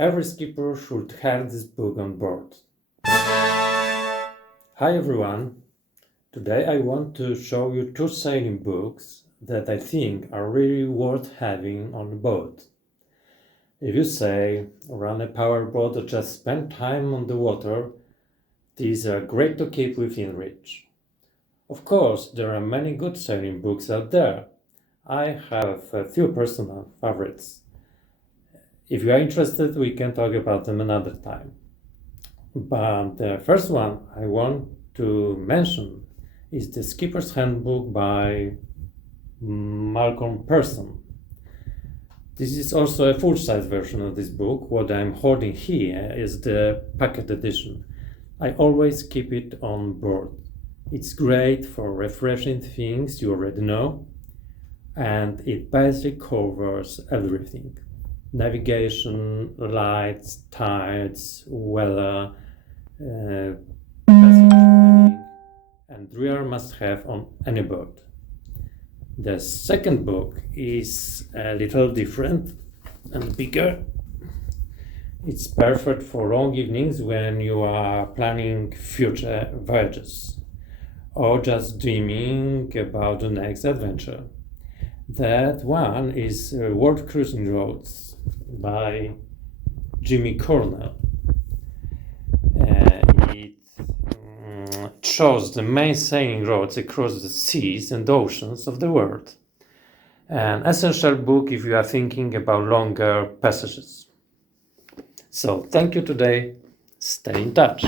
Every skipper should have this book on board. Hi everyone! Today I want to show you two sailing books that I think are really worth having on the boat. If you say, run a powerboat or just spend time on the water, these are great to keep within reach. Of course, there are many good sailing books out there. I have a few personal favorites. If you are interested, we can talk about them another time. But the first one I want to mention is the Skipper's Handbook by Malcolm Pearson. This is also a full-size version of this book. What I'm holding here is the packet edition. I always keep it on board. It's great for refreshing things you already know, and it basically covers everything. Navigation, lights, tides, weather, passage planning, and real must-have on any boat. The second book is a little different and bigger. It's perfect for long evenings when you are planning future voyages or just dreaming about the next adventure. That one is World Cruising Roads by Jimmy Cornell. It shows the main sailing roads across the seas and oceans of the world. An essential book if you are thinking about longer passages. So thank you today. Stay in touch.